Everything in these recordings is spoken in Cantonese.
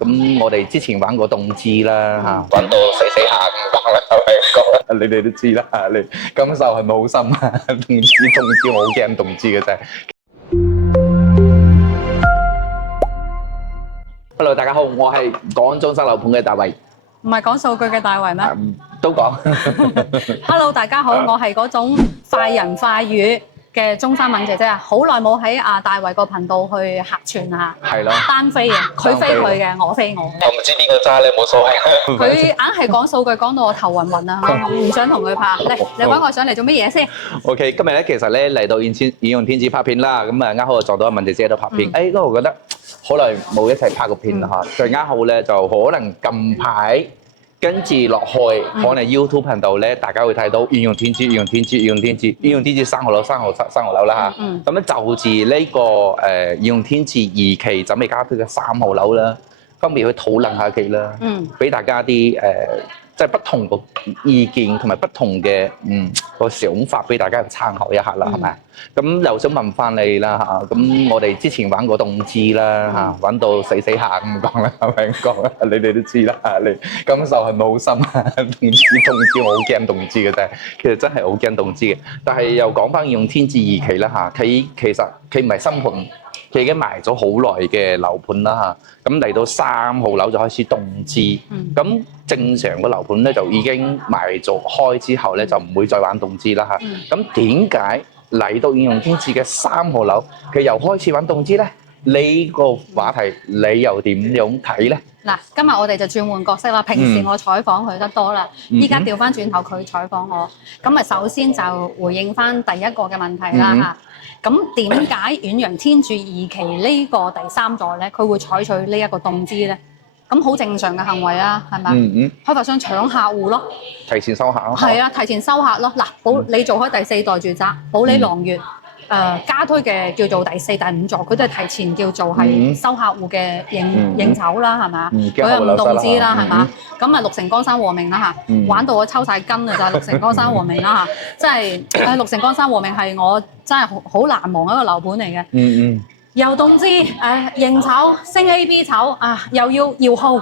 咁我哋之前玩過動資啦嚇，玩到死死下咁講啦，係咪講？你哋都知啦，你感受係咪好深啊？動資，我好驚動資嘅真係。Hello， 大家好，我係廣州新樓盤嘅大衛，唔係講數據嘅大圍咩都講。 ？Hello，大家好，我係嗰種快人快語嘅中山敏姐姐啊，好耐冇喺大圍個頻道去客串啊，係咯，單飛嘅，佢飛佢嘅，我飛我嘅。我唔知邊個揸咧，冇所謂。佢硬係講數據講到我頭暈暈啊，我唔想同佢拍。嚟，你揾我上嚟做乜嘢先？ OK， 今日咧其實咧嚟到演用天子拍片啦，咁啊啱好我撞到阿敏姐姐喺度拍片，因為我覺得好耐冇一齊拍過片啦嚇，就啱好咧就可能近排跟住落去，可能 YouTube 頻道咧大家會睇到應用天子3號樓啦嚇，咁咧就住呢個應用天子2期準備加推嘅3號樓啦，分別去討論下佢啦，俾大家啲即係不同個意見同埋不同嘅個想法俾大家參考一下啦，係咪？咁又想問翻你啦嚇，咁我哋之前玩過動資啦嚇，玩到死死下咁講啦，係咪講啊？你哋都知啦，你感受係咪好深啊？動資，我好驚動資嘅真係，其實真係好驚動資嘅。但係又講翻用天字2期啦嚇，佢其實佢唔係新盤。佢已經賣咗好耐嘅樓盤啦嚇，咁嚟到3號樓就開始動資，咁正常個樓盤咧就已經賣咗開之後咧就唔會再玩動資啦嚇。咁點解嚟到應用天字嘅3號樓佢又開始玩動資咧？呢個話題你又點樣睇咧？嗱，今日我哋就轉換角色啦。平時我採訪佢得多啦，依家調翻轉頭佢採訪我。咁啊，首先就回應翻第一個嘅問題啦嚇。咁點解遠洋天鑄2期呢個第3座咧，佢會採取呢一個動資咧？咁好正常嘅行為啊，係咪？開發商搶客戶咯，提前收客咯。係啊，提前收客咯。嗱，保你做開第4代住宅，保利朗悅。加推嘅叫做第4、第5座，佢都係提前叫做係收客戶嘅應酬啦，係嘛？佢又唔動資啦，係嘛？咁啊，綠城江山和明啦嚇，玩到我抽晒筋啊！就係綠城江山和明啦嚇，即係綠城江山和明係我真係好難忘一個樓盤嚟嘅。又動資應酬升 A B 籌啊，又要搖號，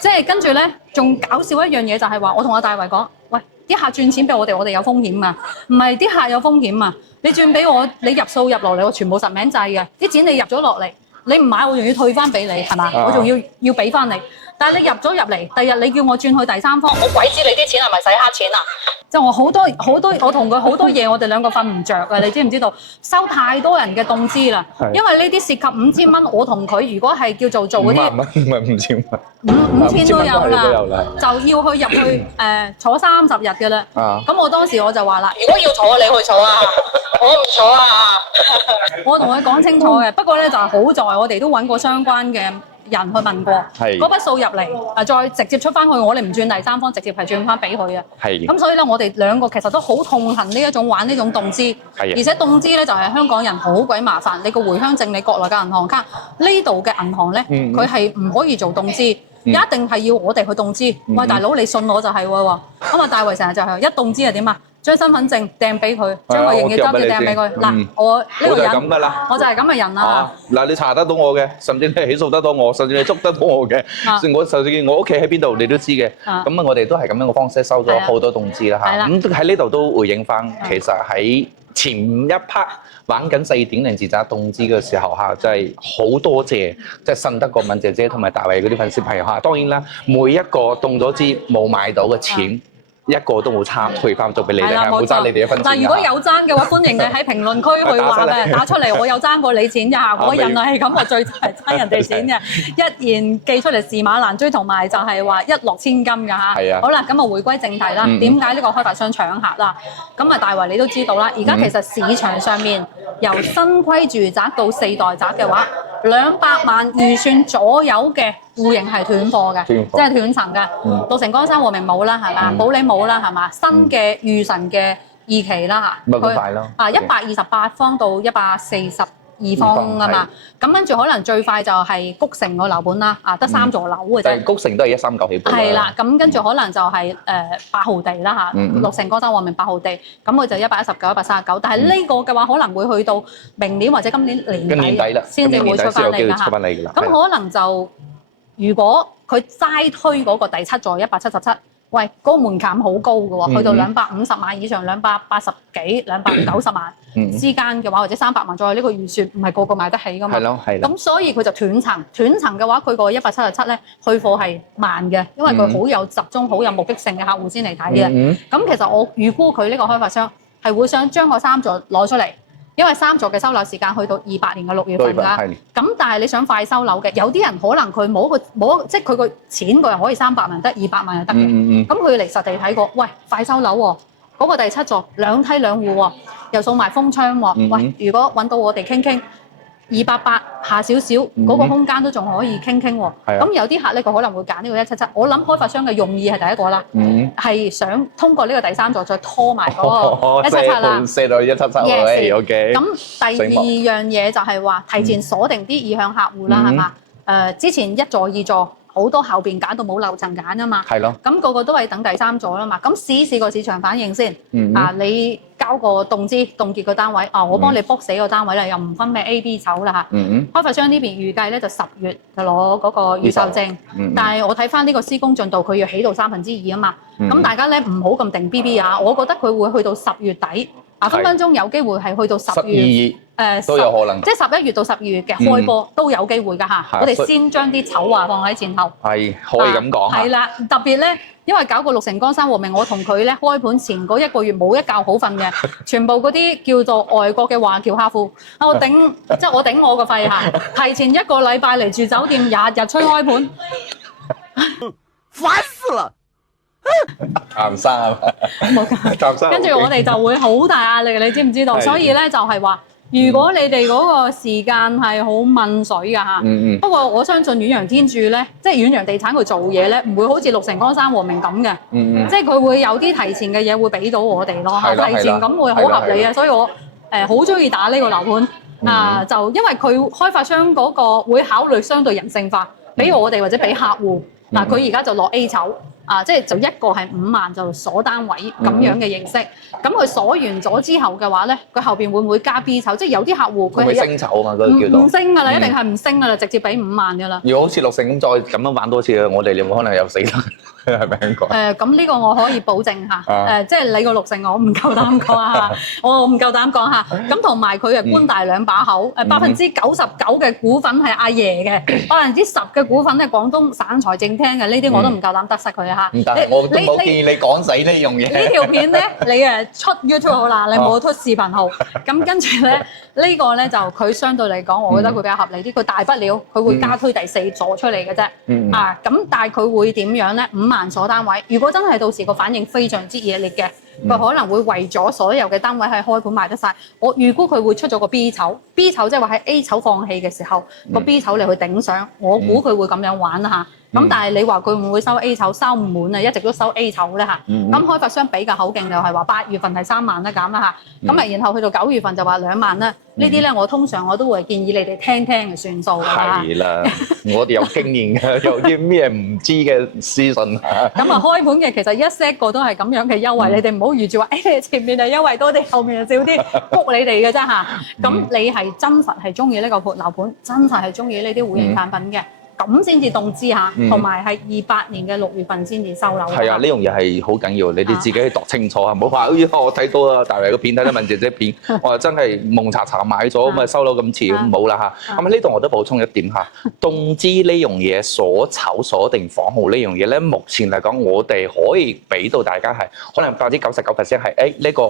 即係跟住咧仲搞笑一樣嘢就係話，我同阿大維講，喂，啲客轉錢俾我哋有風險啊，唔係啲客有風險啊。你轉俾我，你入數入落嚟，我全部實名制嘅。啲錢你入咗落嚟，你唔買我仲要退翻俾你，係嘛？我仲要俾翻你。但係你入咗入嚟，第日你叫我轉去第三方，我鬼知你啲錢係咪洗黑錢啊？即係我好多，我同佢好多嘢，我哋兩個瞓唔着啊！你知唔知道？收太多人嘅動資啦，因為呢啲涉及5000蚊，我同佢如果係叫做嗰啲唔係5000蚊，5000都有啦，就要去入去坐30日嘅啦。咁我當時我就話啦，如果要坐，你去坐啊！我唔坐啊！我同佢講清楚嘅，不過咧就係好在我哋都揾過相關嘅人去問過，嗰筆數入嚟再直接出翻去，我哋唔轉第三方，直接係轉翻俾佢啊。咁所以咧，我哋兩個其實都好痛恨呢一種玩呢種動資，而且動資咧就係香港人好鬼麻煩。你個回鄉證，你國內嘅銀行卡呢度嘅銀行咧，佢係唔可以做動資，一定係要我哋去動資。喂，大佬你信我就係喎。咁啊，大衛成日就係一動資係點啊？將身份證掟俾佢，將個營業執照掟俾佢。嗱，我呢個人，我就係咁嘅人啦。嗱，你查得到我嘅，甚至你起訴得到我，甚至你捉得到我嘅，甚至我屋企喺邊度，你都知嘅。咁啊，我哋都係咁樣嘅方式收咗好多動資啦嚇。咁喺呢度都回應翻，其實喺前一 part 玩緊4.0住宅動資嘅時候嚇，真係好多謝，即係信得過敏姐姐同埋大衛嗰啲粉絲朋友嚇。當然啦，每一個動咗資冇買到嘅錢，一個都冇差，退翻咗俾你哋，冇爭你哋一分錢。嗱，如果有爭嘅話，歡迎你喺評論區去話嘅，打出嚟，我有爭過你錢㗎，我人係咁，我最係爭人哋錢嘅，一言寄出嚟駟馬難追，同埋就係話一諾千金㗎嚇。好啦，咁啊回歸正題啦，點解呢個開發商搶客啦？咁啊，大圍你都知道啦，而家其實市場上面由新規住宅到4代宅嘅話，200萬預算左右嘅戶型係斷貨嘅，即係斷層嘅。綠城江山和明冇啦，係嘛？保利冇啦，係嘛？新嘅裕神嘅2期啦嚇，佢128方到142方啊嘛。咁跟住可能最快就係谷城個樓盤啦，得3座樓嘅啫。谷城都係139起步。係啦，咁跟住可能就係8號地啦嚇，綠城江山和明8號地，咁佢就119、139。但係呢個嘅話可能會去到明年或者今年年底啦，先至會出翻嚟㗎嚇。咁可能就如果佢齋推嗰個第7座177，喂，嗰個門檻好高嘅喎，去到250萬以上，280幾、290萬之間嘅話，或者300萬左右呢個預算，唔係個個買得起噶嘛。係咯，係咯。咁所以佢就斷層，斷層嘅話，佢個177咧去貨係慢嘅，因為佢好有集中、好有目的性嘅客戶先嚟睇嘅。咁其實我預估佢呢個開發商係會想將個3座攞出嚟。因為3座嘅收樓時間去到28年嘅6月份啦，咁但係你想快收樓嘅，有啲人可能佢冇即係佢個錢佢又可以300萬得200萬就得嘅，咁佢嚟實地睇過，喂快收樓喎，嗰個第7座2梯2戶喎，又送埋風窗喎，喂如果揾到我哋傾傾280下少少，嗰個空間都仲可以傾傾喎，咁有啲客咧佢可能會揀呢個177，我諗開發商嘅用意係第一個啦，係想通過呢個第3座再拖埋嗰個177啦，4到177 OK。咁第二樣嘢就係話提前鎖定啲意向客戶啦，係嘛？之前1座2座好多後邊揀到冇樓層揀啊嘛，係咯，咁個個都係等第3座啦嘛，咁試個市場反應先，你交個凍結個單位，我幫你 book 死個單位啦，又唔分咩 A、B 籌啦嚇。開發商呢邊預計咧就10月就攞嗰個預售證，但係我睇翻呢個施工進度，佢要起到2/3啊嘛。咁大家咧唔好咁定 BB 啊，我覺得佢會去到10月底，分分鐘有機會係去到10月。都有可能，即係11月到12月嘅開波都有機會㗎嚇。我哋先將啲籌劃放喺前後，係可以咁講。係啦，特別咧，因為搞個綠城江山和明，我同佢咧開盤前嗰1個月冇一覺好瞓嘅，全部嗰啲叫做外國嘅華僑客戶，我頂我個肺嚇，提前1個禮拜嚟住酒店，日日催開盤，煩死了！談生啊，跟住我哋就會好大壓力，你知唔知道？所以咧就係話。如果你哋嗰個時間係好問水㗎嚇，不過我相信遠洋天鑄咧，即係遠洋地產佢做嘢咧，唔會好似綠城江山和明咁嘅，即係佢會有啲提前嘅嘢會俾到我哋咯，提前咁會好合理啊，所以我好中意打呢個樓盤就因為佢開發商嗰個會考慮相對人性化，俾我哋或者俾客戶佢而家就落 A 籌。即係就一個係5萬就鎖單位咁樣嘅形式，咁佢鎖完咗之後嘅話咧，佢後邊會唔會加 B 籌？即係有啲客戶佢係升籌啊嘛，嗰個叫做唔升㗎啦，一定係唔升㗎啦，直接俾5萬㗎啦。如果好似綠城咁再咁樣玩多次，我哋有冇可能又死啦？係咪咁講？咁呢個我可以保證嚇，即係你個綠城我唔夠膽講嚇，我唔夠膽講嚇。咁同埋佢係官大兩把口，99%嘅股份係阿爺嘅，10%嘅股份係廣東省財政廳嘅，呢啲我都唔夠膽得失佢嚇。唔得，我都冇建議你講死呢樣嘢。呢條片咧，你出 YouTube 好啦，你冇出視頻號。咁跟住咧，呢個咧就佢相對嚟講，我覺得佢比較合理啲。佢大不了佢會加推第4座出嚟嘅啫。咁但係佢會點樣咧？5萬鎖單位，如果真係到時個反應非常之熱烈嘅，佢可能會為咗所有嘅單位係開盤賣得晒。我預估佢會出咗個 B 籌即係話喺 A 籌放棄嘅時候，個 B 籌嚟去頂上。我估佢會咁樣玩嚇。咁但係你話佢會唔會收 A 籌收唔滿啊？一直都收 A 籌咧嚇。咁開發商比較口徑就係話8月份係3萬啦減啦嚇。咁然後去到9月份就話2萬啦。呢啲咧我通常我都會建議你哋聽就算數㗎啦。係啦，我哋有經驗嘅，有啲咩唔知嘅私信。咁開盤嘅其實一 set 個都係咁樣嘅優惠，你哋唔好預住話你前面係優惠多啲，後面就少啲，谷你哋嘅啫嚇。咁你係真實係中意呢個樓盤，真實係中意呢啲戶型產品嘅。咁先至動資嚇，同埋係28年嘅6月份先至收樓。係啊，呢樣嘢係好緊要，你哋自己去度清楚啊！唔好話，哎呀，我睇到啊，大衛個片睇到文姐姐片，我話真係蒙查查買咗，咁啊收樓咁遲，咁冇啦嚇。咁呢度我都補充一點嚇，動資呢樣嘢鎖籌鎖定房號呢樣嘢咧，目前嚟講，我哋可以俾到大家係可能99%係呢個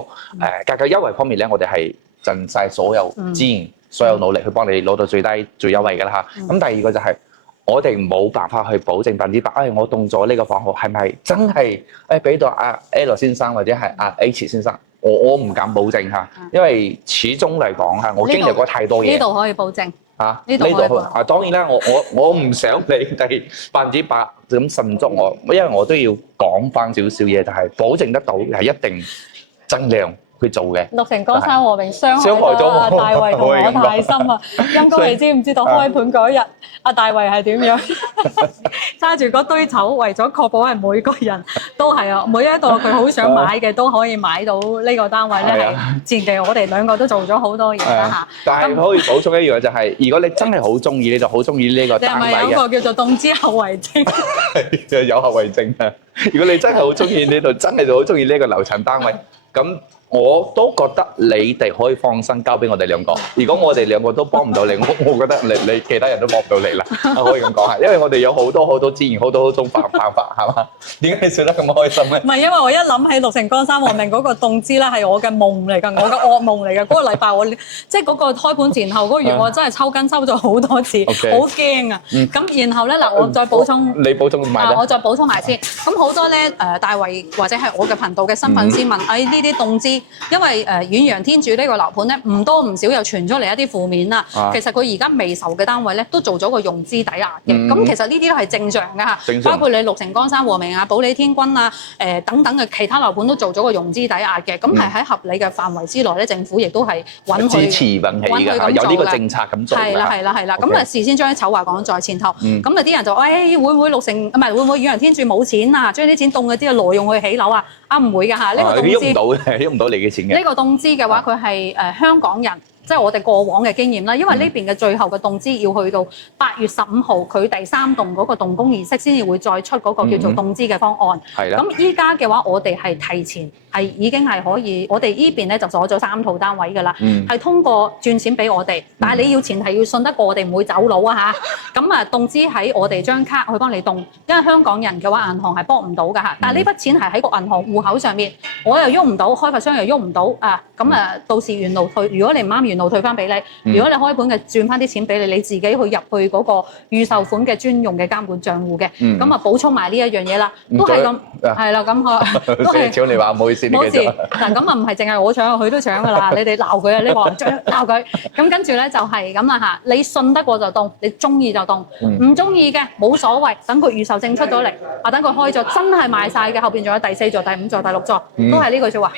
價格優惠方面咧，我哋係盡晒所有資源、所有努力去幫你攞到最低最優惠㗎啦嚇。咁第二個就係。我哋冇辦法去保證100%，我動咗呢個房號係咪真係俾到阿 L 先生或者係阿 H 先生？我唔敢保證嚇，因為始終嚟講嚇，我經歷過太多嘢。呢度可以保證嚇，呢度當然啦，我唔想你哋100%咁信足我，因為我都要講翻少少嘢，就係保證得到係一定盡量去做嘅。綠城江山和明傷害咗阿大衛同我太深啊！陰公，你知唔知道開盤嗰日阿大衛係點樣揸住嗰堆籌，為咗確保係每個人都係啊，每一個佢好想買嘅都可以買到呢個單位咧。係前期我哋兩個都做咗好多嘢啦嚇。但係可以補充一樣就係，如果你真係好中意呢度，好中意呢個單位嘅，你係咪有個叫做動之後遺症？有後遺症啊！如果你真係好中意呢度，真係好中意呢個樓層單位，咁我都覺得你哋可以放心交俾我哋兩個。如果我哋兩個都幫唔到你，我覺得你其他人都幫唔到你啦。可以咁講係，因為我哋有好多資源，好多種辦法，係嘛？點解你笑得咁開心咧？唔係因為我一諗起綠城江山和命嗰個動資咧，係我嘅夢嚟㗎，我嘅噩夢嚟㗎。嗰個禮拜我即係嗰個開盤前後嗰個月，我真係抽筋抽咗好多次，好驚啊！咁然後咧嗱，我再補充，你補充埋我再補充埋先。咁好多咧大圍或者係我嘅頻道嘅新粉絲問，呢啲動資。因為遠洋天主呢個樓盤咧，唔多唔少又傳出嚟一啲負面啦。其實佢而家未售嘅單位咧，都做咗個融資抵押嘅。咁其實呢啲都係正常㗎嚇，包括你綠城江山和明啊、保利天君啊、等等嘅其他樓盤都做咗個融資抵押嘅。咁係喺合理嘅範圍之內咧，政府亦都係允許支持允許㗎，有呢個政策咁做㗎。係啦。咁事先將啲醜話講在前頭。咁啲人就會唔會綠城唔係會唔會遠洋天主冇錢啊？將啲錢凍嗰啲挪用去起樓啊？唔會㗎嚇，呢個動資喐唔到你嘅錢嘅。呢個動資嘅話，佢係香港人，即係我哋過往嘅經驗啦。因為呢邊嘅最後嘅動資要去到8月15號，佢第3棟嗰個動工儀式先至會再出嗰個叫做動資嘅方案。係啦。咁依家嘅話，我哋係提前已經係可以，我哋呢邊咧就鎖咗3套單位㗎啦。係通過轉錢俾我哋，但係你要前提要信得過我哋唔會走佬啊嚇。咁動資喺我哋張卡去幫你動，因為香港人嘅話銀行係幫唔到㗎嚇。但係呢筆錢係喺個銀行戶口上面，我又喐唔到，開發商又喐唔到啊。咁到時原路退，如果你唔啱原路退翻俾你，如果你開盤嘅轉翻啲錢俾你，你自己去入去嗰個預售款嘅專用嘅監管帳戶嘅。咁補充埋呢一樣嘢啦，都係咁，係啦，咁我都係。少你話唔好意思，冇事。嗱咁唔係淨係我搶，佢都搶㗎啦。你哋鬧佢啊，你話鬧佢。咁跟住咧就係咁啦嚇，你信得過就動，你中意就動，唔中意嘅冇所謂，等佢預售證出咗嚟，等佢開咗，真係賣晒嘅，後邊仲有第4座、第5座、第6座，都係呢句説話。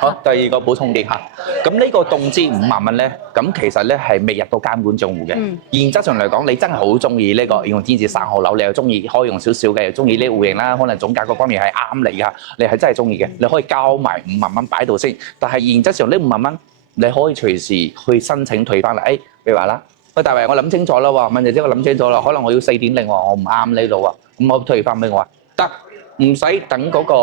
好，第二個補充幾下，咁呢個動資5萬蚊咧，咁其實咧係未入到監管帳戶嘅。原則上嚟講，你真係好中意呢個遠洋天子3號樓，你又中意開用少少嘅，又中意呢戶型啦，可能總價各方面係啱你㗎，你係真係中意嘅，你可以交埋5萬蚊擺度先。但係原則上呢5萬蚊，你可以隨時去申請退翻嚟。譬如話啦，喂大衛，我諗清楚啦喎，問姐姐我諗清楚啦，可能我要4.0喎，我唔啱呢度喎，咁我退翻俾我得，唔使等嗰個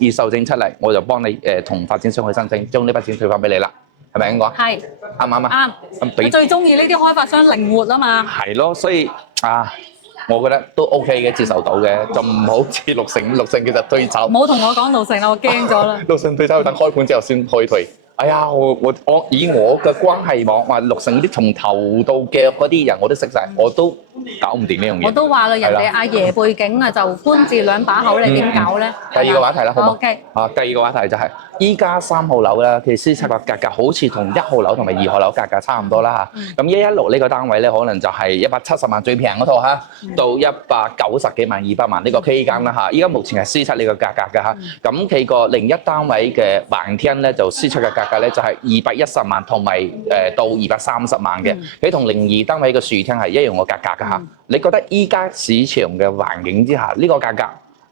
預售證出嚟，我就幫你同發展商去申請，將呢筆錢退翻俾你啦，係咪咁講？係，啱唔啱啊？啱。你最中意呢啲開發商靈活啊嘛。係咯，所以我覺得都 OK 嘅，接受到嘅，就唔好似綠城其實退走。唔好同我講綠城啦，我驚咗啦。綠城退走要等開盤之後先可以退。哎呀，我以我嘅關係網話綠城啲從頭到腳嗰啲人我都識晒，我都搞唔掂呢樣嘢。我都話啦，人哋阿爺背景啊，就官字2把口，你點搞咧？第二個話題啦，好唔好 ？OK。第二個話題就係依家3號樓啦，其實私測個價格好似同1號樓同埋2號樓價格差唔多啦嚇。咁116呢個單位咧，可能就係170萬最平嗰套嚇，到190幾萬、200萬呢個區間啦嚇。依家目前係私測呢個價格嘅嚇。咁佢個01單位嘅橫天咧，就私測嘅價格咧就係210萬同埋到230萬嘅。佢同02單位嘅豎廳係一樣嘅價格嘅嚇。你覺得依家市場嘅環境之下，呢個價格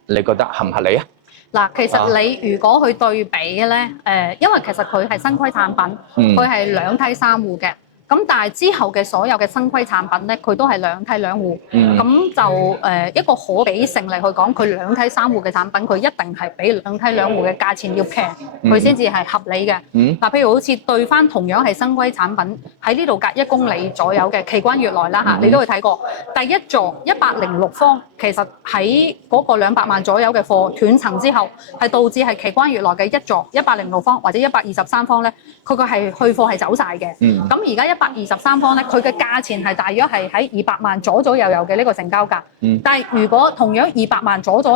你覺得合唔合理啊？嗱，其實你如果去對比咧，因為其實佢係新規產品，佢係2梯3戶嘅。咁但係之後嘅所有嘅新規產品咧，佢都係2梯2戶，咁就一個可比性嚟去講，佢2梯3戶嘅產品，佢一定係比2梯2戶嘅價錢要平，佢先至係合理嘅。嗱，譬如好似對翻同樣係新規產品，喺呢度隔1公里左右嘅奇觀悅來啦嚇，你都會睇過第一座106方，其實喺嗰個200萬左右嘅貨斷層之後，係導致係奇觀悅來嘅一座106方或者123方咧，佢個係去貨係走晒嘅。咁而家123方咧，佢嘅價錢係大約係喺200萬左右嘅呢個成交價。但係如果同樣200萬左右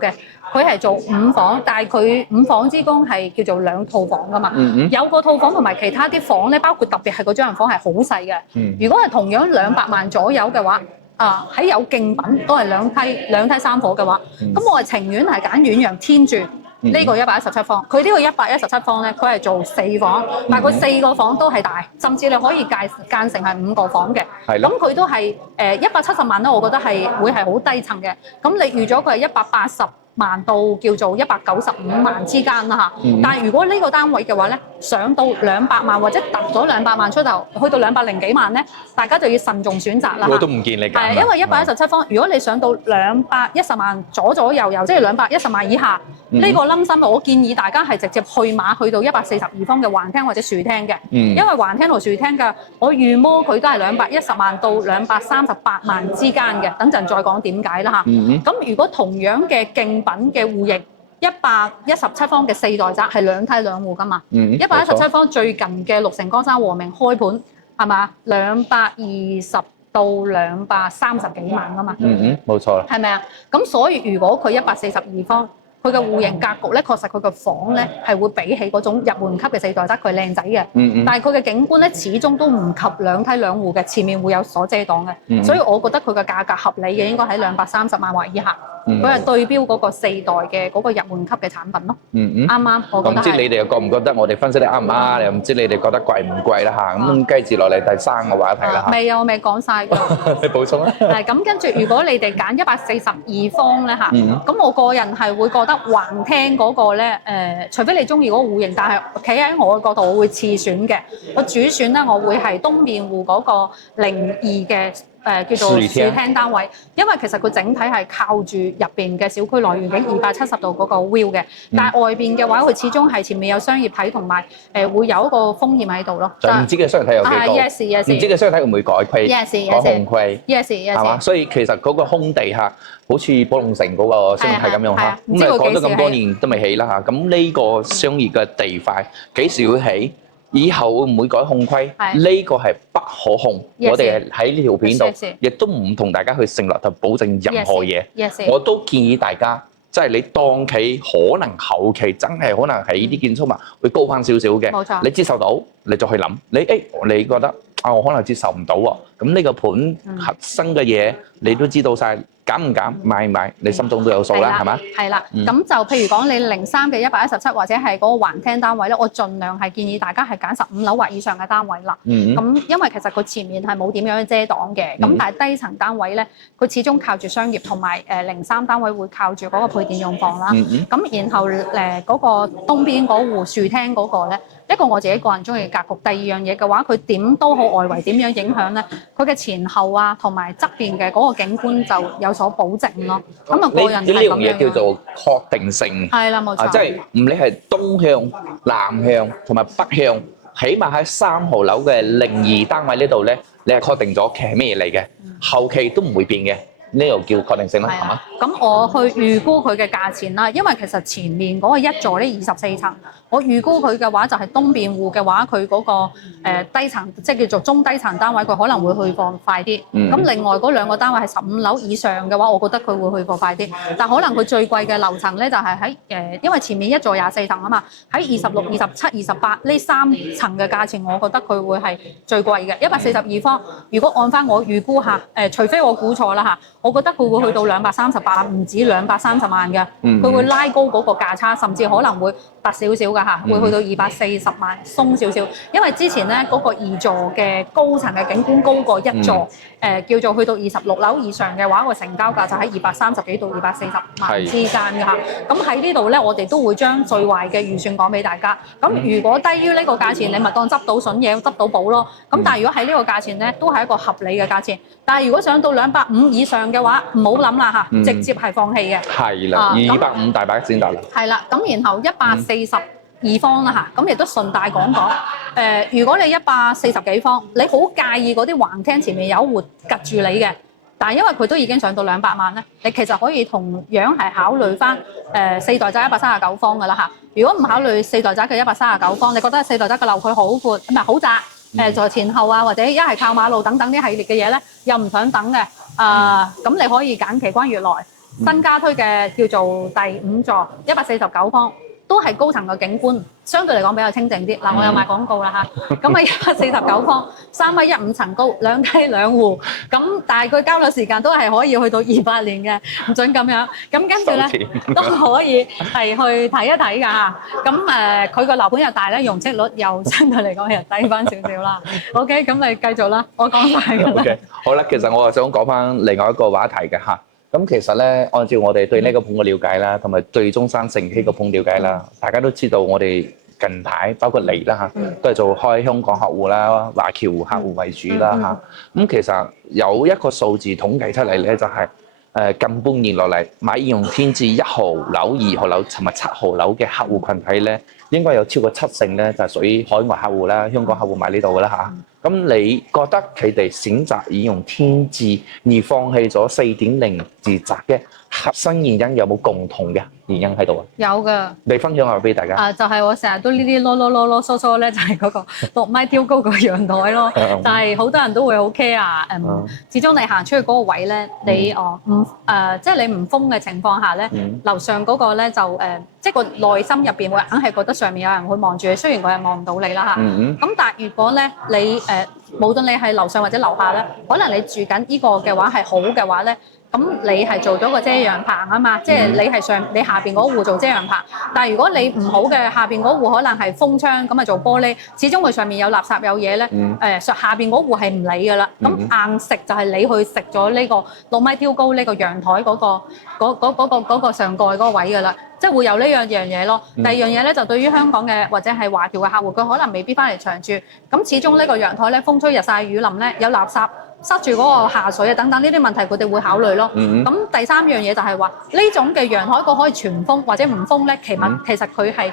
嘅，佢係做5房，但係佢5房之中係叫做2套房㗎嘛。有個套房同埋其他啲房咧，包括特別係個張人房係好細嘅。如果係同樣200萬左右嘅話，喺有競品都係2梯3房嘅話，咁我係情願係揀遠洋天住。呢個117方，佢呢個117方咧，佢係做4房，但係佢4個房都係大，甚至你可以間成係5個房嘅。咁佢都係170萬咧，我覺得係會係好低層嘅。咁你預咗佢係180萬到叫做195萬之間啦嚇。但係如果呢個單位嘅話咧，上到200萬或者突咗200萬出頭，去到200幾萬咧，大家就要慎重選擇啦。我都唔建議你揀。係因為117方，如果你上到210萬左右，即係210萬以下，呢個冧心我建議大家係直接去馬去到142方嘅橫廳或者豎廳嘅，因為橫廳同豎廳嘅我預摸佢都係210萬到238萬之間嘅，等陣再講點解啦嚇。咁如果同樣嘅競品嘅戶型，117方嘅4代宅係兩梯兩戶噶嘛，117方最近嘅綠城江山和明開盤係嘛220到230幾萬噶嘛，冇錯啦，係咪啊？咁所以如果佢142方，佢嘅戶型格局咧，確實佢嘅房咧係會比起嗰種入門級嘅4代宅佢靚仔嘅，但係佢嘅景觀咧始終都唔及兩梯兩戶嘅，前面會有所遮擋嘅，所以我覺得佢嘅價格合理嘅應該喺230萬或以下。佢係對標嗰個4代嘅嗰個入門級嘅產品咯。啱啱，我覺得係。咁唔知你哋又覺唔覺得我哋分析得啱唔啱？又唔知你哋覺得貴唔貴啦嚇。咁跟住落嚟第3個話題啦嚇。未啊，我未講晒㗎。你補充啦。係咁，跟住如果你哋揀142方咧嚇，咁我個人係會覺得橫廳嗰個咧除非你中意嗰個戶型，但係企喺我嘅角度，我會次選嘅。我主選咧，我會係東面戶嗰個02嘅。叫做豎廳單位，因為其實佢整體係靠住入邊嘅小區內園景270度嗰個 view 嘅，但係外邊嘅話，佢始終係前面有商業體同埋會有一個風險喺度咯。就唔知嘅商業體有幾高？ yes， 唔知嘅商業體會唔會改規？ yes， 改控規？ yes， 係嘛？所以其實嗰個空地嚇，好似寶龍城嗰個商業體咁樣嚇，咁啊講咗咁多年都未起啦嚇，咁呢個商業嘅地塊幾時會起？以後會唔會改控規？呢個係不可控。我哋係喺呢條片度，亦都唔同大家去承諾同保證任何嘢。我都建議大家，即係你當期可能後期真係可能係呢啲建築物會高翻少少嘅。冇錯。你接受到，你就去諗。你覺得我可能接受唔到喎。咁呢個盤核心嘅嘢，你都知道晒。揀唔揀買唔買，你心中都有數啦，係嘛？係啦，咁就譬如講你03嘅117或者係嗰個橫廳單位咧，我盡量係建議大家係揀15樓或以上嘅單位啦。咁因為其實佢前面係冇點樣遮擋嘅，咁但係低層單位咧，佢始終靠住商業同埋03單位會靠住嗰個配電用房啦。咁然後嗰個東邊嗰戶豎廳嗰個咧，一個我自己個人中意嘅格局。第二樣嘢嘅話，佢點都好外圍點樣影響咧？佢嘅前後啊同埋側邊嘅嗰個景觀就有所保證咯。咁啊個人係咁樣。呢樣嘢叫做確定性。係啦，冇錯。即係唔理係東向、南向同埋北向，起碼喺3號樓嘅02單位呢度咧，你係確定咗其係咩嚟嘅，後期都唔會變嘅。呢個叫確定性啦，係嘛？咁我去預估佢嘅價錢啦，因為其實前面嗰個一座呢24層，我預估佢嘅話就係東邊戶嘅話，佢嗰個低層，即係叫做中低層單位，佢可能會去貨快啲。咁另外嗰2個單位係15樓以上嘅話，我覺得佢會去貨快啲。但可能佢最貴嘅樓層咧，就係喺因為前面一座24層啊嘛，喺26、27、28呢3層嘅價錢，我覺得佢會係最貴嘅。142方，如果按翻我預估下，除非我估錯啦嚇。我覺得佢會去到238，唔止230萬嘅，佢會拉高嗰個價差，甚至可能會突少少嘅嚇，會去到240萬鬆少少。因為之前咧嗰個2座嘅高層嘅景觀高過1座，叫做去到26樓以上嘅話，個成交價就喺230幾到240萬之間嘅嚇。咁喺呢度咧，我哋都會將最壞嘅預算講俾大家。咁如果低於呢個價錢，你咪當執到筍嘢，執到寶咯。咁但係如果喺呢個價錢咧，都係一個合理嘅價錢。但係如果上到250以上嘅話，唔好諗啦嚇，直接係放棄嘅。係啦，250大把先得啦。係啦，咁然後142方啦嚇，咁亦都順帶講講。如果你140幾方，你好介意嗰啲橫廳前面有一戶隔住你嘅，但係因為佢都已經上到200萬咧，你其實可以同樣係考慮翻4代宅139方嘅啦嚇。如果唔考慮4代宅嘅139方，你覺得4代宅嘅樓距好闊，唔係好窄？在前後啊，或者一係靠馬路等等啲系列嘅嘢咧，又唔想等嘅，咁你可以揀奇觀悅來新家推嘅叫做第5座149方，都係高層嘅景觀，相對嚟講比較清靜啲。嗱，我有賣廣告啦嚇，咁啊149方，3米15層高，兩梯兩戶，咁但係佢交樓時間都係可以去到28年嘅，唔準咁樣。咁跟住咧都可以係去睇一睇㗎嚇。咁佢個樓盤又大咧，容積率又相對嚟講又低翻少少啦。OK，咁你繼續啦，我講晒㗎啦。OK， 好啦，其實我係想講翻另外一個話題嘅嚇。咁其實咧，按照我哋對呢個盤嘅了解啦，同埋對中山盛希個盤了解啦，大家都知道我哋近排包括你啦嚇，都係做開香港客戶啦、華僑客戶為主啦嚇。咁其實有一個數字統計出嚟咧，就係近半年落嚟買義隆天字1號樓、2號樓同埋7號樓嘅客戶群體咧，應該有超過70%咧，就係屬於海外客戶啦、香港客戶買呢度噶啦嚇。咁你覺得佢哋選擇義隆天字而放棄咗4.0住宅嘅核心原因有冇共同嘅原因喺度啊？有㗎。你分享下俾大家。就係我成日都呢啲囉嗦咧，就係嗰個6米挑高個陽台咯。但係好多人都會好 care 始終你行出去嗰個位咧，你即係你唔封嘅情況下咧，樓上嗰個咧就即係個內心入邊會硬係覺得上面有人會望住你，雖然佢係望唔到你啦嚇。咁但係如果咧你無論你係樓上或者樓下咧，可能你住緊呢個嘅話係好嘅話咧，咁你係做咗個遮陽棚啊嘛，即係你下邊嗰戶做遮陽棚。但係如果你唔好嘅下邊嗰戶可能係封窗咁啊做玻璃，始終佢上面有垃圾有嘢咧，下邊嗰戶係唔理㗎啦。咁硬食就係你去食咗呢個6米挑高呢個陽台嗰個上蓋嗰個位㗎啦。即係會有呢樣嘢咯。第二樣嘢咧就對於香港嘅或者係華僑嘅客戶，佢可能未必翻嚟長住。咁始終呢個陽台咧風吹日曬雨淋咧，有垃圾塞住嗰個下水啊等等呢啲問題，佢哋會考慮咯。咁第三樣嘢就係話呢種嘅陽台佢可以全封或者唔封咧，其實佢係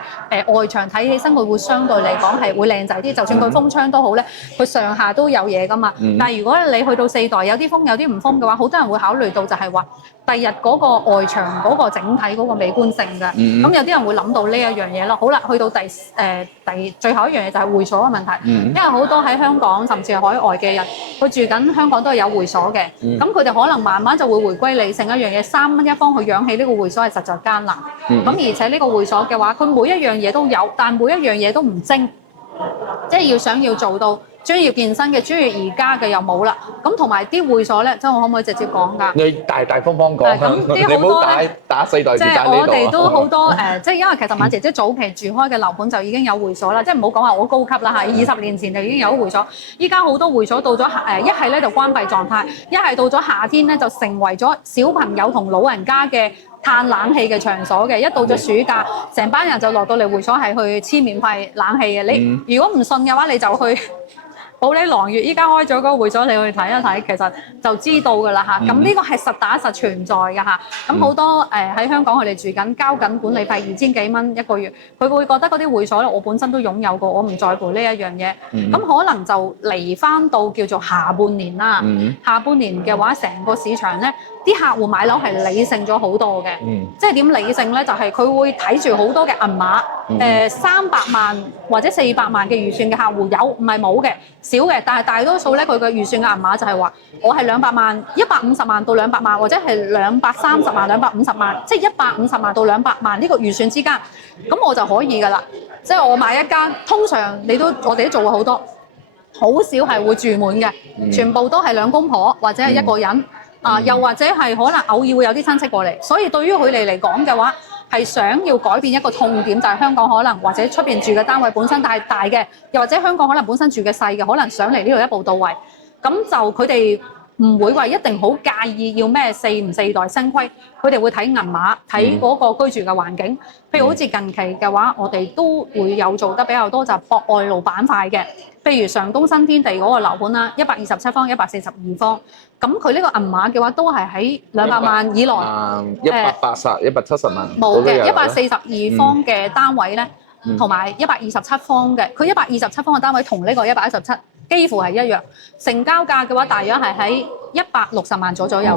外牆睇起身佢會相對嚟講係會靚仔啲。就算佢封窗都好咧，佢上下都有嘢噶嘛。但係如果你去到4代有啲封有啲唔封嘅話，好多人會考慮到就係話第日嗰個外牆嗰個整體嗰個美觀性㗎。咁有啲人會諗到呢一樣嘢咯。好啦，去到最後一樣嘢就係會所嘅問題。因為好多喺香港甚至係海外嘅人，佢住緊香港都係有會所嘅。咁佢哋可能慢慢就會回歸理性一樣嘢，3蚊一方去養起呢個會所係實在艱難。咁而且呢個會所嘅話，佢每一樣嘢都有，但每一樣嘢都唔精，即係想要做到專業健身嘅專業瑜伽嘅又冇啦。咁同埋啲會所咧，即係我可唔可以直接講㗎？你大方講，咁啲好多打4代住宅呢度。即係我哋都好多即係因為其實馬姐姐早期住開嘅樓盤就已經有會所啦，即係唔好講話我高級啦嚇，20年前就已經有會所。依家好多會所到咗一係咧就關閉狀態，一係到咗夏天咧就成為咗小朋友同老人家嘅嘆冷氣嘅場所嘅。一到咗暑假，成班人就落到嚟會所係去黐免費冷氣嘅。你如果唔信嘅話，你就去保利朗悅依家開咗嗰個會所，你去睇一睇，其實就知道㗎啦嚇。咁呢個係實打實存在㗎嚇。咁好多喺香港佢哋住緊，交緊管理費2000幾蚊一個月，佢會覺得嗰啲會所咧，我本身都擁有過，我唔在乎呢一樣嘢。咁可能就嚟翻到叫做下半年啦。下半年嘅話，成個市場咧，啲客戶買樓係理性咗好多嘅。即係點理性咧？就係佢會睇住好多嘅銀碼。300萬或者400萬嘅預算嘅客戶有，唔係冇嘅，少嘅，但係大多數咧佢嘅預算嘅銀碼就係話，我係200萬、150萬到200萬，或者係230萬、250萬，即係150萬到200萬呢個預算之間，咁我就可以㗎啦。即係我買一間，通常我哋都做過好多，好少係會住滿嘅，全部都係兩公婆或者係一個人。又或者係可能偶爾會有啲親戚過嚟，所以對於佢哋嚟講嘅話，係想要改變一個痛點，就係香港可能或者出邊住嘅單位本身大嘅，又或者香港可能本身住嘅細嘅，可能上嚟呢度一步到位，咁就佢哋唔會話一定好介意要咩4代新規，佢哋會睇銀碼，睇嗰個居住嘅環境。譬如好似近期嘅話，我哋都會有做得比較多，就係博外露板塊嘅。譬如上東新天地嗰個樓盤啦，127方、142方，咁佢呢個銀碼嘅話都係喺200萬以內。180、170萬。冇嘅，142方嘅單位咧，同埋127方嘅，佢127方嘅單位同呢個117幾乎係一樣。成交價嘅話，大約係喺160萬左右有。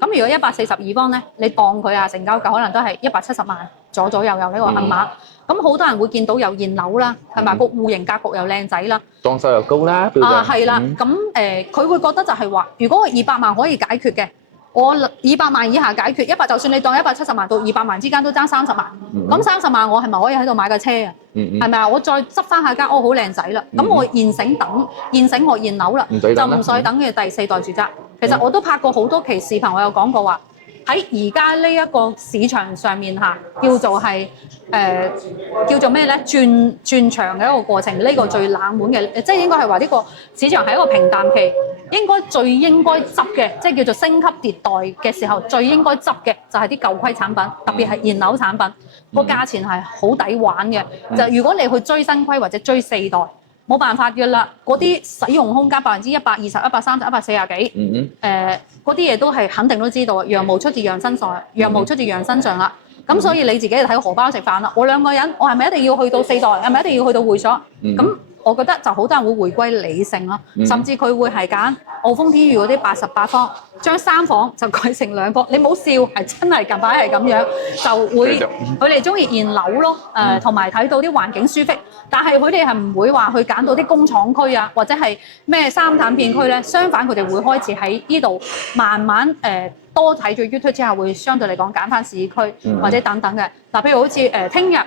咁如果142方咧，你當佢成交價可能都係170萬左右有呢個銀碼。咁好多人會見到有現樓啦，係咪個戶型格局又靚仔啦，裝修又高啦。係啦。咁佢會覺得就係話，如果我200萬可以解決嘅，我200萬以下解決就算你當170萬到200萬之間都爭30萬。咁30萬我係咪可以喺度買架車啊？係咪啊？我再執翻下間屋好靚仔啦。咁我現成學現樓啦，就唔使等嘅第4代住宅。其實我都拍過好多期視頻，我有講過話，喺而家呢一個市場上面嚇，叫做係叫做咩咧？轉場嘅一個過程，呢、個最冷門嘅，即係應該係話呢個市場係一個平淡期，最應該執嘅，即係叫做升級迭代嘅時候，最應該執嘅就係啲舊規產品，特別係現樓產品，個價錢係好抵玩嘅。就如果你去追新規或者追4代，冇辦法嘅啦，嗰啲使用空間120%、130、140幾，嗰啲嘢都係肯定都知道，羊毛出自羊身上，羊毛出自羊身上啦。咁所以你自己就睇荷包食飯啦。我2個人，我係咪一定要去到4代？係咪一定要去到會所？咁我覺得就好多人會回歸理性咯，甚至佢會係揀澳豐天譽嗰啲88方，將3房就改成2房。你冇笑，係真係近排係咁樣，就會佢哋中意現樓咯，同埋睇到啲環境舒適。但係佢哋係唔會話去揀到啲工廠區啊，或者係咩三產片區咧。相反，佢哋會開始喺呢度慢慢多睇住 YouTube 之後，會相對嚟講揀翻市區或者等等嘅。嗱，譬如好似聽日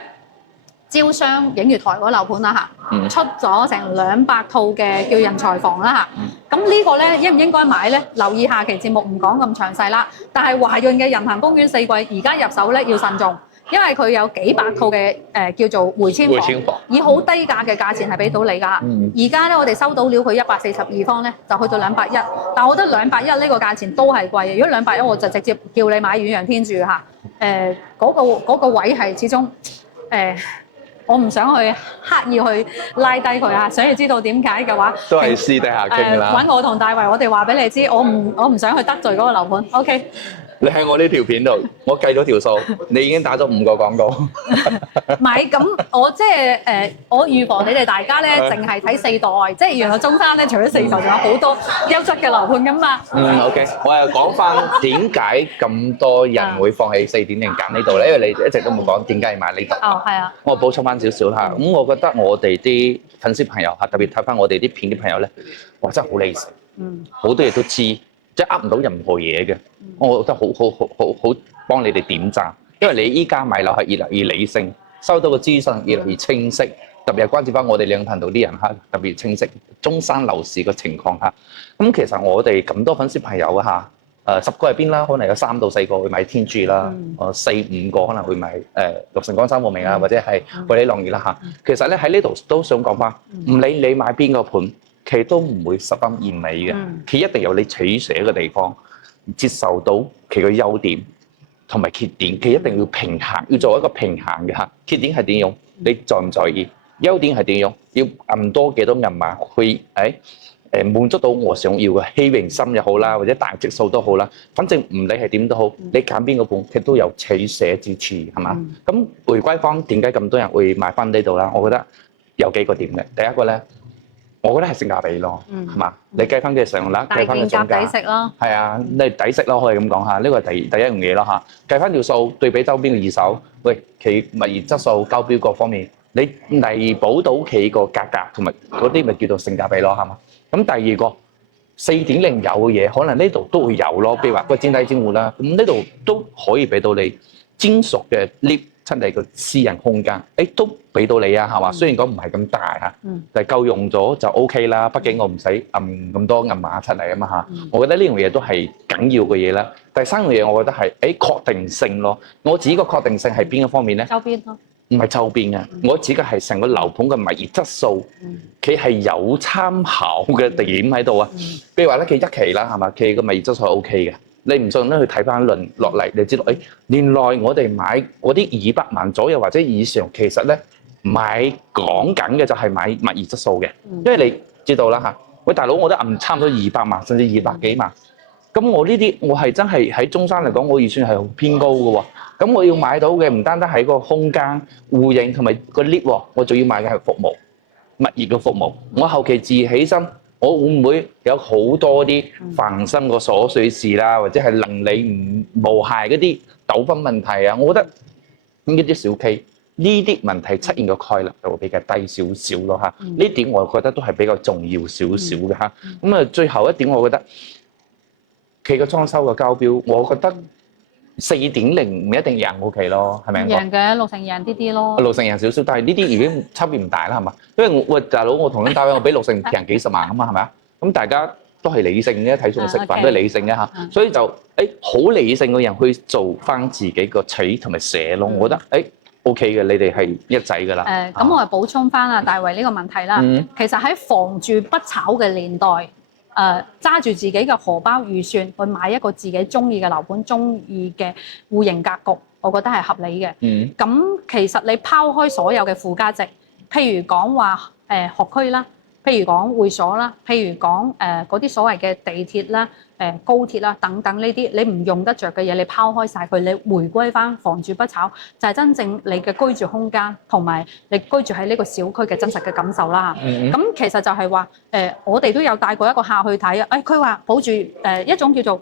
招商映月台嗰樓盤啦嚇，出咗成200套嘅叫人才房啦嚇。咁呢個咧應唔應該買咧？留意下期節目唔講咁詳細啦。但係華潤嘅人行公園4季而家入手咧要慎重。因為佢有幾百套嘅叫做回遷房，以好低價嘅價錢係俾到你㗎。而家咧我哋收到料，佢142方咧就去到210，但我覺得210呢個價錢都係貴嘅。如果210，我就直接叫你買遠洋天鑄嚇。嗰個位係始終我唔想去刻意去拉低佢啊。想要知道點解嘅話，都係私底下傾啦。揾我同大衛，我哋話俾你知，我唔想去得罪嗰個樓盤。OK。你喺我呢條片度，我計咗條數，你已經打咗5個廣告。唔係咁，我即係我預防你哋大家咧，淨係睇4代，即係原來中山咧，除咗4代，仲有好多優質嘅樓盤噶嘛。OK，我又講翻點解咁多人會放棄4.0揀呢度咧？因為你一直都冇講點解要買呢度。哦，係啊。我補充翻少少啦。咁我覺得我哋啲粉絲朋友嚇，特別睇翻我哋啲片嘅朋友咧，哇，真係好理性。好多嘢都知。即係呃唔到任何嘢嘅，我覺得好幫你哋點讚，因為你依家買樓係越嚟越理性，收到嘅資訊越嚟越清晰，特別係關注翻我哋兩頻道啲人嚇，特別清晰中山樓市嘅情況嚇。咁其實我哋咁多粉絲朋友嚇，10個入邊啦，可能有3到4個會買天鑄啦，4、5個可能會買綠城江山和明啊，或者係惠理朗悅啦嚇。其實咧喺呢度都想講翻，唔理你買邊個盤。佢都唔會十分完美嘅，佢一定有你取捨嘅地方，接受到佢嘅優點同埋缺點，佢一定要平衡，要做一個平衡嘅嚇。缺點係點用？你在唔在意？優點係點用？要撳多幾多銀碼去滿足到我想要嘅虛榮心又好啦，或者大隻數都好啦。反正唔理係點都好，你揀邊個盤，佢都有取捨之處，係嘛？咁回歸翻點解咁多人會買翻呢度啦？我覺得有幾個點嘅。第一個咧。我覺得係性價比咯，係嘛？你計翻嘅使用率，計翻嘅總價，抵食咯。係啊，你抵食咯，可以咁講嚇。呢個係第一樣嘢咯嚇。計翻條數，對比周邊嘅二手，喂，佢物業質素、交標各方面，你彌補到佢個價格同埋嗰啲，咪叫做性價比咯，係嘛？咁第二個4.0有嘅嘢，可能呢度都會有咯。譬如話個尖底尖戶啦，咁呢度都可以俾到你專屬嘅 lift。出嚟個私人空間，都俾到你啊，係嘛？雖然講唔係咁大嚇，但係夠用咗就 OK 啦。畢竟我唔使揞咁多銀碼出嚟啊嘛嚇。我覺得呢樣嘢都係緊要嘅嘢啦。第三樣嘢，我覺得係確定性咯。我指個確定性係邊一方面咧？周邊咯，唔係周邊啊。我指嘅係成個樓盤嘅物業質素，佢係有參考嘅點喺度啊。譬如話咧，佢一期啦，係嘛？佢個物業質素係 OK 嘅。你唔信咧，去睇翻輪落嚟，你知道原來我哋買嗰啲200萬左右或者以上，其實咧買講緊嘅就係買物業質素嘅，因為你知道啦嚇。喂，大佬，我都揞差唔多200萬，甚至200幾萬。咁我呢啲我係真係喺中山嚟講，我預算係偏高嘅喎。咁我要買到嘅唔單單係個空間、戶型同埋個 lift 喎，我仲要買嘅係服務、物業嘅服務。我後期自起身。我會唔會有好多啲煩心個瑣碎事啦，或者係能力唔無懈嗰啲糾紛問題啊？我覺得呢啲小 K 呢啲問題出現嘅概率就會比較低少少咯嚇。呢點我覺得都係比較重要少少嘅嚇。咁啊，最後一點我覺得佢個裝修嘅交標，我覺得4.0唔一定贏我期咯，係咪？贏嘅，6成贏啲啲咯。6成贏少少，但係呢啲已經差別唔大啦，係嘛？因為我大佬，我同你單位，我俾6成平幾十萬啊嘛，係咪啊？咁大家都係理性嘅，睇餸食飯都係理性嘅嚇，所以就好理性嘅人去做翻自己個取同埋捨咯，我覺得OK 嘅，你哋係一仔㗎啦。咁我係補充翻啊，大衛呢個問題啦。其實喺房住不炒嘅年代，揸住自己嘅荷包預算去買一個自己中意嘅樓盤、中意嘅戶型格局，我覺得係合理嘅。咁其實你拋開所有嘅附加值，譬如講話學區啦，譬如講會所啦，譬如講嗰啲所謂嘅地鐵啦、高鐵啦等等呢啲，你唔用得着嘅嘢，你拋開晒佢，你回歸翻房住不炒，就係真正你嘅居住空間同埋你居住喺呢個小區嘅真實嘅感受啦。咁其實就係話我哋都有帶過一個客去睇啊，佢話抱住一種叫做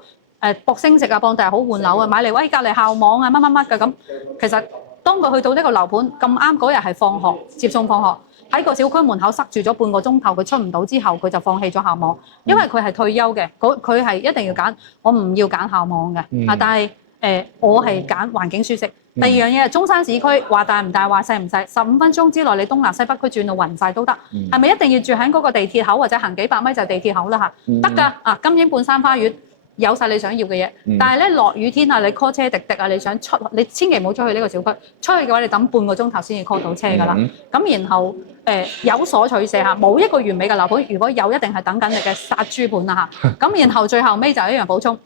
博升值啊、放大好換樓啊，買嚟喂隔離校網啊乜乜乜嘅咁。其實當佢去到呢個樓盤咁啱嗰日係放學接送放學。喺個小區門口塞住咗半個鐘頭，佢出唔到之後，佢就放棄咗校網，因為佢係退休嘅，佢係一定要揀，我唔要揀校網嘅，但係我係揀環境舒適。第二樣嘢係中山市區，話大唔大，話細唔細，15分鐘之內你東南西北區轉到暈晒都得，係咪一定要住喺嗰個地鐵口或者行幾百米就係地鐵口啦嚇？得㗎，金英半山花園。有晒你想要嘅嘢，但係咧落雨天啊，你 call 車滴滴啊，你想出，你千祈唔好出去呢個小區。出去嘅話，你等半個鐘頭先至 call 到車㗎啦。咁然後有所取捨嚇，冇一個完美嘅樓盤，如果有一定係等緊你嘅殺豬盤啦嚇。咁然後最後尾就係一樣補充，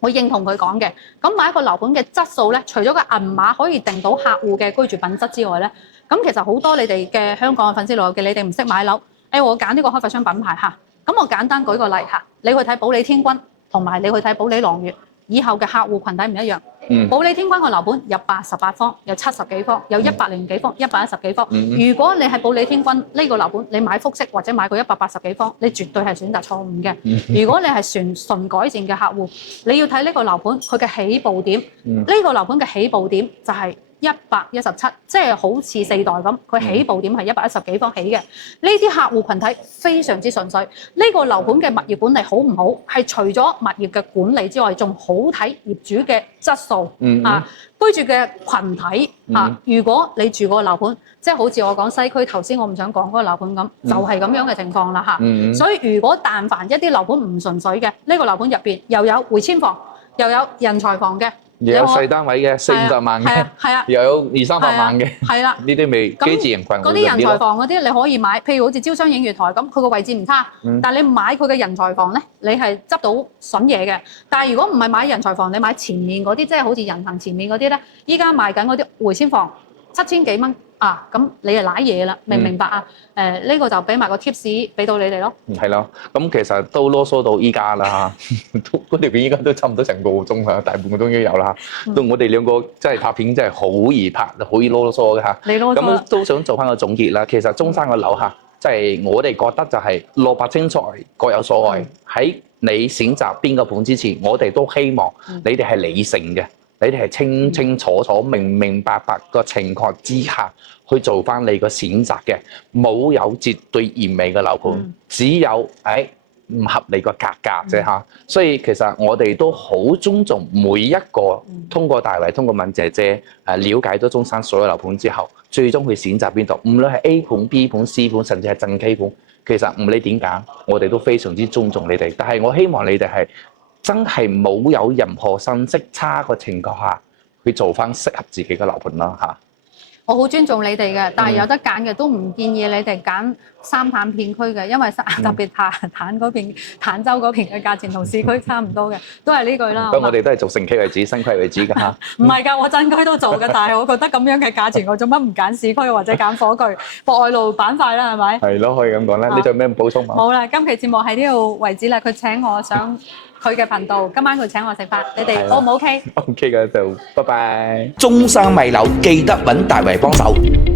我認同佢講嘅。咁買一個樓盤嘅質素咧，除咗個銀碼可以定到客戶嘅居住品質之外咧，咁其實好多你哋嘅香港嘅粉絲老友記，你哋唔識買樓，我揀呢個開發商品牌嚇。咁我簡單舉個例嚇，你去睇保利天君。同埋你去睇保利朗月，以後嘅客戶群體唔一樣。保利天君個樓盤有88方，有70幾方，有100幾方，110幾方。如果你係保利天君呢個樓盤，你買複式或者買個180幾方，你絕對係選擇錯誤嘅。如果你係純改善嘅客戶，你要睇呢個樓盤佢嘅起步點。呢個樓盤嘅起步點就係117，即係好似四代咁，佢起步點係110幾方起嘅。呢啲客戶群體非常之純粹。呢個樓盤嘅物業管理好唔好，係除咗物業嘅管理之外，仲好睇業主嘅質素居住嘅群體如果你住個樓盤，即係好似我講西區頭先我唔想講嗰個樓盤咁，就係咁樣嘅情況啦嚇。所以如果但凡一啲樓盤唔純粹嘅，呢個樓盤入邊又有回遷房，又有人才房嘅。又有細單位嘅40-50萬嘅，又有200-300萬嘅，呢啲未居住人群嗰啲人才房嗰啲你可以買，譬如好似招商映月台咁，佢個位置唔差，但係你買佢嘅人才房咧，你係執到筍嘢嘅。但係如果唔係買人才房，你買前面嗰啲，即係好似人行前面嗰啲咧，依家賣緊嗰啲回遷房7000幾蚊。咁你係賴嘢啦，明唔明白啊？呢個就俾埋個 tips 俾到你哋咯。係咯，咁其實都囉嗦到依家啦嚇，嗰條片依家都差唔多成個鐘啦，大半個鐘都有啦嚇。到我哋兩個真係拍片真係好易拍，好易囉嗦嘅嚇。你囉嗦。咁都想做翻個總結啦。其實中山個樓嚇，即係我哋覺得就係蘿蔔青菜各有所愛。喺你選擇邊個盤之前，我哋都希望你哋係理性嘅。你哋係清清楚楚、明明白白個情況之下去做翻你個選擇嘅，冇有絕對完美嘅樓盤，只有唔合理個價格啫嚇。所以其實我哋都好尊重每一個通過大圍、通過敏姐姐了解咗中山所有樓盤之後，最終去選擇邊度，無論係 A 盤、B 盤、C 盤，甚至係正 K 盤，其實唔理點揀，我哋都非常之尊重你哋。但係我希望你哋係真係冇有任何信息差嘅情況下，去做翻適合自己嘅樓盤啦嚇。我好尊重你哋嘅，但係有得揀嘅都唔建議你哋揀三坦片區嘅，因為特別坦嗰邊、坦洲嗰邊嘅價錢同市區差唔多嘅，都係呢句啦。咁我哋都係做城區為主、新區為主㗎嚇。唔係㗎，我真區都做嘅，但係我覺得咁樣嘅價錢，我做乜唔揀市區或者揀火炬、博愛路板塊啦？係咪？係咯，可以咁講啦。你仲有咩補充嘛？冇啦，今期節目喺呢度為止啦。佢請我上佢嘅頻道，今晚佢請我食飯，你哋 O 唔 OK？ OK 嘅就拜拜。中山米樓記得揾大圍幫手。